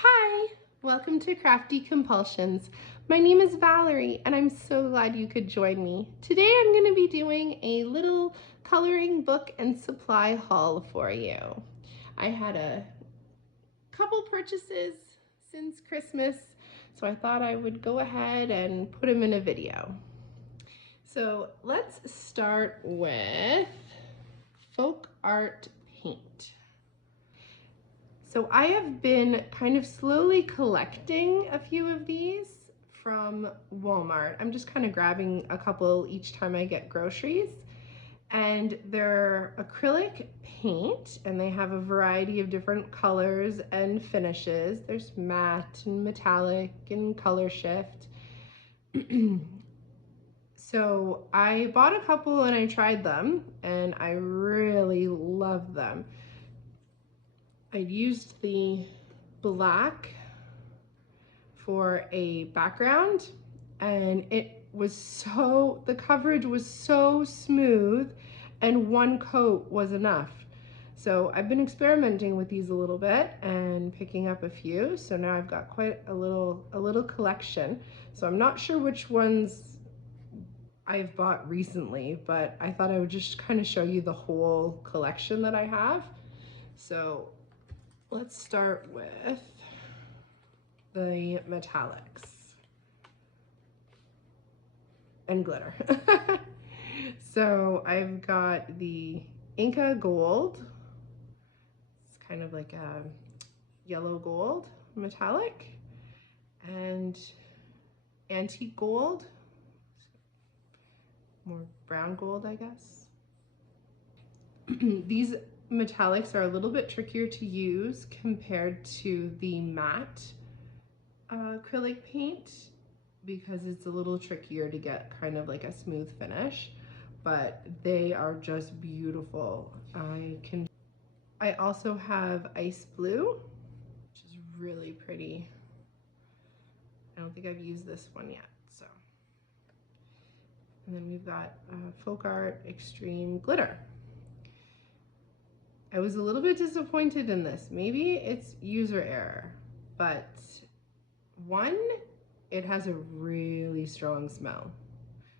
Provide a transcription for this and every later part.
Hi, welcome to Crafty Compulsions. My name is Valerie and I'm so glad you could join me. Today I'm going to be doing a little coloring book and supply haul for you. I had a couple purchases since Christmas, so I thought I would go ahead and put them in a video. So let's start with folk art paint. So I have been kind of slowly collecting a few of these from Walmart. I'm just kind of grabbing a couple each time I get groceries. And they're acrylic paint, and they have a variety of different colors and finishes. There's matte and metallic and color shift. So I bought a couple and I tried them, and I really love them. I used the black for a background, and the coverage was so smooth, and one coat was enough. So I've been experimenting with these a little bit and picking up a few. So now I've got quite a little collection. So I'm not sure which ones I've bought recently, but I thought I would just kind of show you the whole collection that I have. So let's start with the metallics and glitter. So I've got the Inca Gold. It's kind of like a yellow gold metallic, and antique gold, more brown gold, I guess. These metallics are a little bit trickier to use compared to the matte acrylic paint, because it's a little trickier to get kind of like a smooth finish, but they are just beautiful. I also have ice blue, which is really pretty. I don't think I've used this one yet, so. And then we've got folk art extreme glitter. I was a little bit disappointed in this. Maybe it's user error, but one, it has a really strong smell.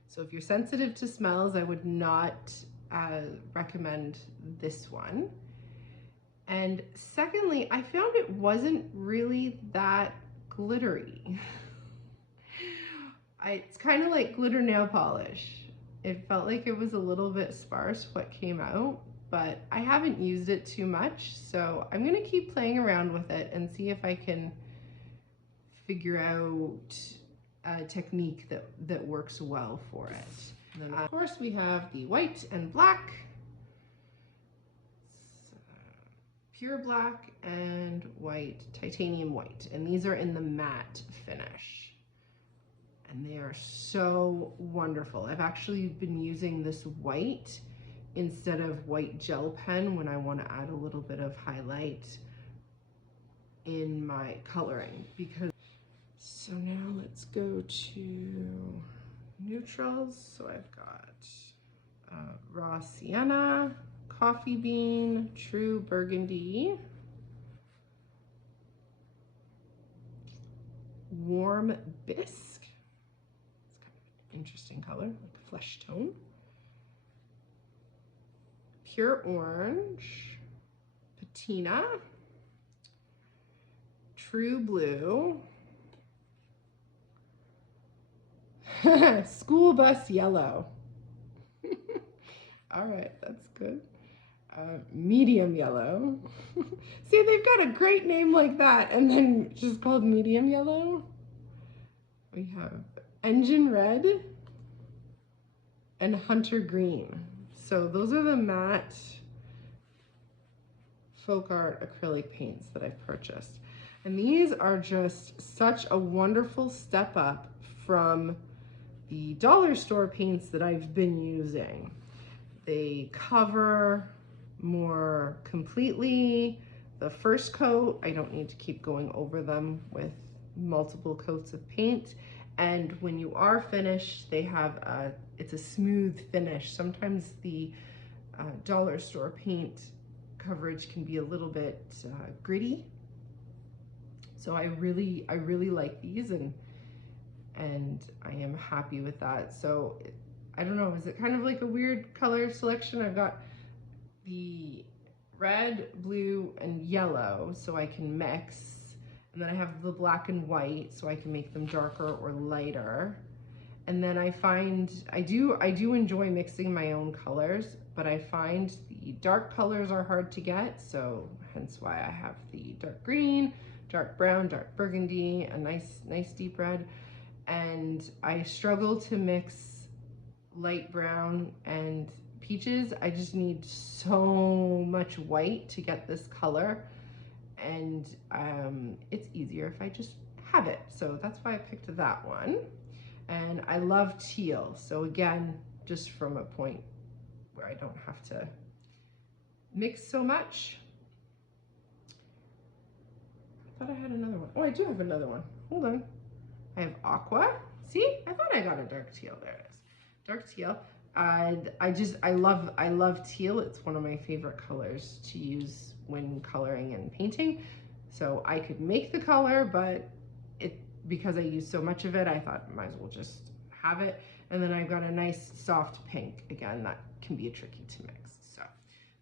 So if you're sensitive to smells, I would not recommend this one. And secondly, I found it wasn't really that glittery. It's kind of like glitter nail polish. It felt like it was a little bit sparse what came out, but I haven't used it too much, so I'm gonna keep playing around with it and see if I can figure out a technique that works well for it. And then of course we have the white and black, pure black and white, titanium white, and these are in the matte finish. And they are so wonderful. I've actually been using this white instead of white gel pen when I want to add a little bit of highlight in my coloring. So now let's go to neutrals. So I've got raw sienna, coffee bean, true burgundy, warm bisque. It's kind of an interesting color, like a flesh tone. Pure orange, patina, true blue, school bus yellow. All right, that's good. Medium yellow. See, they've got a great name like that, and then just called medium yellow. We have engine red and hunter green. So those are the matte folk art acrylic paints that I've purchased. And these are just such a wonderful step up from the dollar store paints that I've been using. They cover more completely. The first coat, I don't need to keep going over them with multiple coats of paint. And when you are finished, they have it's a smooth finish. Sometimes the dollar store paint coverage can be a little bit gritty, So I really like these, and I am happy with that. So I don't know, is it kind of like a weird color selection? I've got the red, blue, and yellow so I can mix. And then I have the black and white so I can make them darker or lighter. And then I find, I do enjoy mixing my own colors, but I find the dark colors are hard to get, so hence why I have the dark green, dark brown, dark burgundy, a nice deep red. And I struggle to mix light brown and peaches. I just need so much white to get this color, and it's easier if I just have it. So that's why I picked that one. And I love teal. So again, just from a point where I don't have to mix so much. I thought I had another one. Oh, I do have another one. Hold on. I have aqua. See, I thought I got a dark teal. There it is. Dark teal. I love teal. It's one of my favorite colors to use when coloring and painting. So I could make the color, but because I use so much of it, I thought I might as well just have it. And then I've got a nice soft pink. Again, that can be tricky to mix. So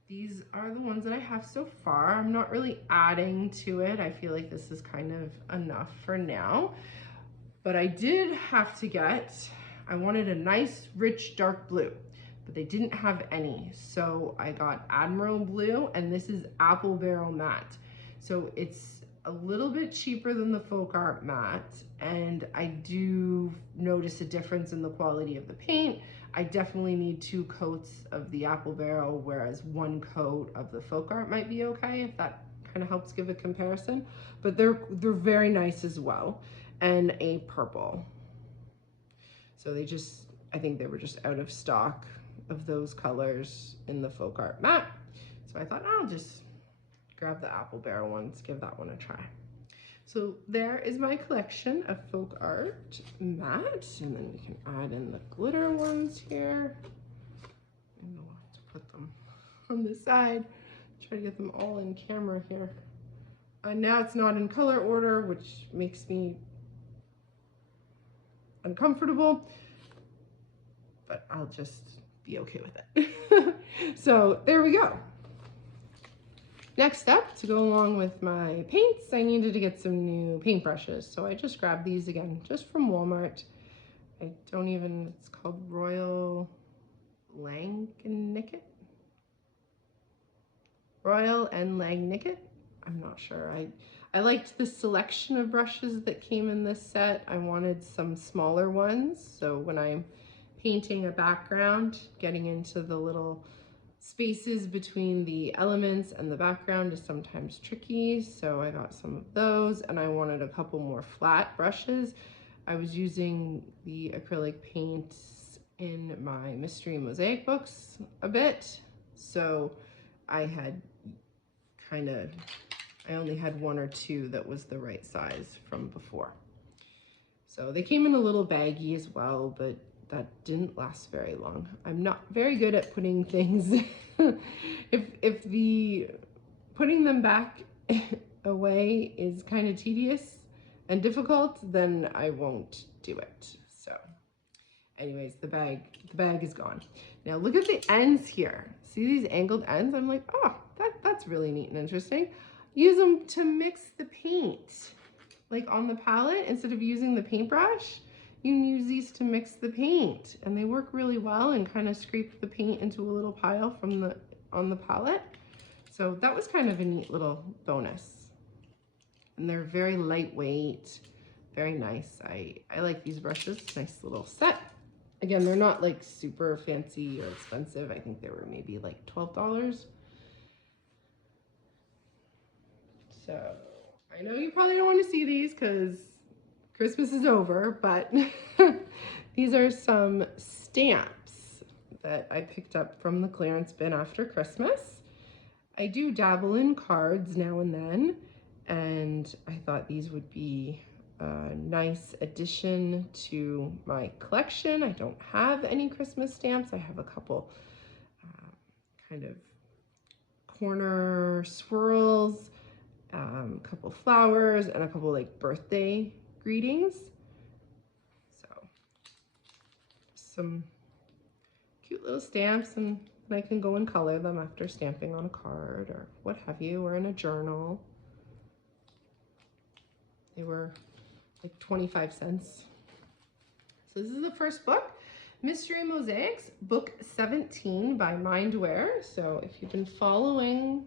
these are the ones that I have so far. I'm not really adding to it. I feel like this is kind of enough for now. But I did have to I wanted a nice, rich, dark blue, but they didn't have any. So I got Admiral Blue, and this is Apple Barrel Matte. So it's a little bit cheaper than the Folk Art Matte, and I do notice a difference in the quality of the paint. I definitely need 2 coats of the Apple Barrel, whereas 1 coat of the Folk Art might be okay, if that kind of helps give a comparison. But they're very nice as well. And a purple. So I think they were just out of stock of those colors in the Folk Art Matte. So I thought I'll just grab the Apple Barrel ones, give that one a try. So there is my collection of Folk Art Matte, and then we can add in the glitter ones here. And we'll have to put them on the side. Try to get them all in camera here. Now it's not in color order, which makes me uncomfortable, but I'll just be okay with it. So there we go. Next up, to go along with my paints, I needed to get some new paintbrushes. So I just grabbed these again, just from Walmart. It's called Royal Langnickel? Royal and Langnickel? I'm not sure. I liked the selection of brushes that came in this set. I wanted some smaller ones, so when I'm painting a background, getting into the little spaces between the elements and the background is sometimes tricky, so I got some of those, and I wanted a couple more flat brushes. I was using the acrylic paints in my mystery mosaic books a bit, so I only had 1 or 2 that was the right size from before. So they came in a little baggy as well, but that didn't last very long. I'm not very good at putting things. if the putting them back away is kind of tedious and difficult, then I won't do it. So anyways, the bag is gone. Now look at the ends here. See these angled ends? I'm like, oh, that's really neat and interesting. Use them to mix the paint, like on the palette. Instead of using the paintbrush, you can use these to mix the paint, and they work really well and kind of scrape the paint into a little pile on the palette. So that was kind of a neat little bonus. And they're very lightweight, very nice. I like these brushes. Nice little set. Again, they're not like super fancy or expensive. I think they were maybe like $12. So I know you probably don't want to see these because Christmas is over, but these are some stamps that I picked up from the clearance bin after Christmas. I do dabble in cards now and then, and I thought these would be a nice addition to my collection. I don't have any Christmas stamps. I have a couple kind of corner swirls a couple flowers, and a couple like birthday greetings. So some cute little stamps, and I can go and color them after stamping on a card or what have you, or in a journal. They were like 25 cents. So this is the first book, Mystery Mosaics, book 17 by Mindware. So if you've been following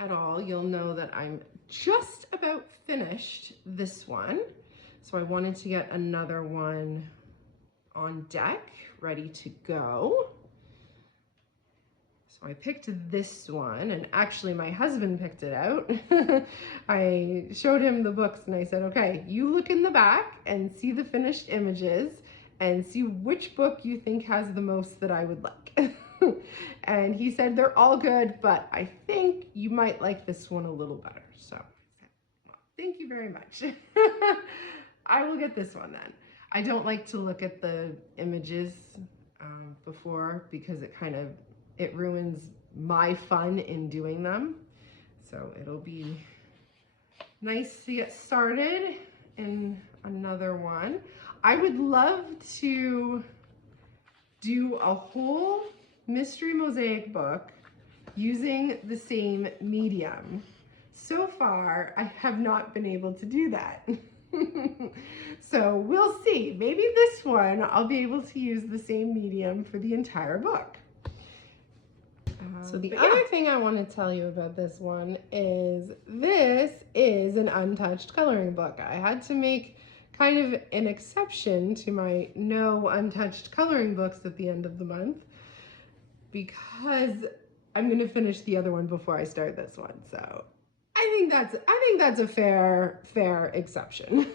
at all, you'll know that I'm just about finished this one. So I wanted to get another one on deck, ready to go. So I picked this one, and actually my husband picked it out. I showed him the books and I said, okay, you look in the back and see the finished images and see which book you think has the most that I would like. And he said, they're all good, but I think you might like this one a little better. So I said, well, thank you very much. I will get this one then. I don't like to look at the images before, because it ruins my fun in doing them. So it'll be nice to get started in another one. I would love to do a whole mystery mosaic book using the same medium. So far, I have not been able to do that. So we'll see. Maybe this one I'll be able to use the same medium for the entire book. So the other thing I want to tell you about this one is this is an untouched coloring book. I had to make kind of an exception to my no untouched coloring books at the end of the month, because I'm going to finish the other one before I start this one. So I think that's a fair exception.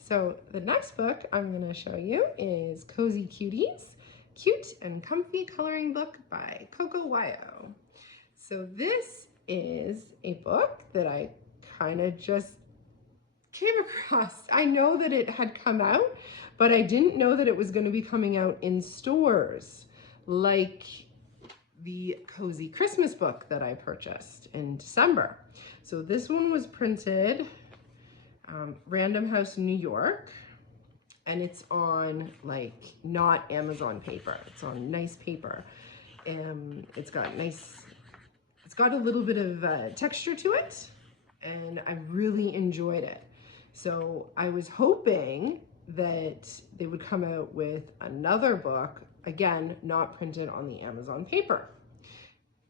So the next book I'm going to show you is Cozy Cuties, Cute and Comfy Coloring Book by Coco Wyo. So this is a book that I kind of just came across. I know that it had come out, but I didn't know that it was going to be coming out in stores, like the Cozy Christmas book that I purchased in December. So this one was printed Random House, New York, and it's on like not Amazon paper. It's on nice paper. It's got a little bit of texture to it, and I really enjoyed it. So I was hoping that they would come out with another book, again, not printed on the Amazon paper.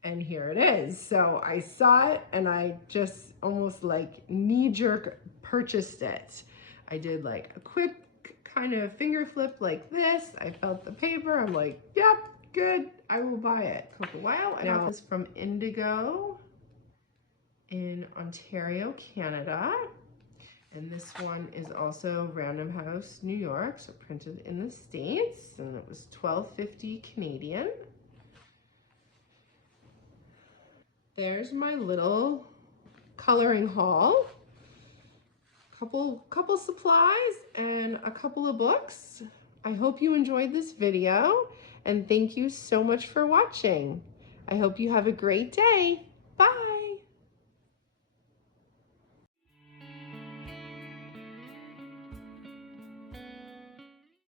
And here it is. So I saw it and I just almost like knee-jerk purchased it. I did like a quick kind of finger flip like this. I felt the paper. I'm like, yep, good. I will buy it. Coco Wyo. I got this from Indigo in Ontario, Canada. And this one is also Random House, New York, so printed in the States, and it was $12.50 Canadian. There's my little coloring haul. Couple supplies and a couple of books. I hope you enjoyed this video, and thank you so much for watching. I hope you have a great day. Bye.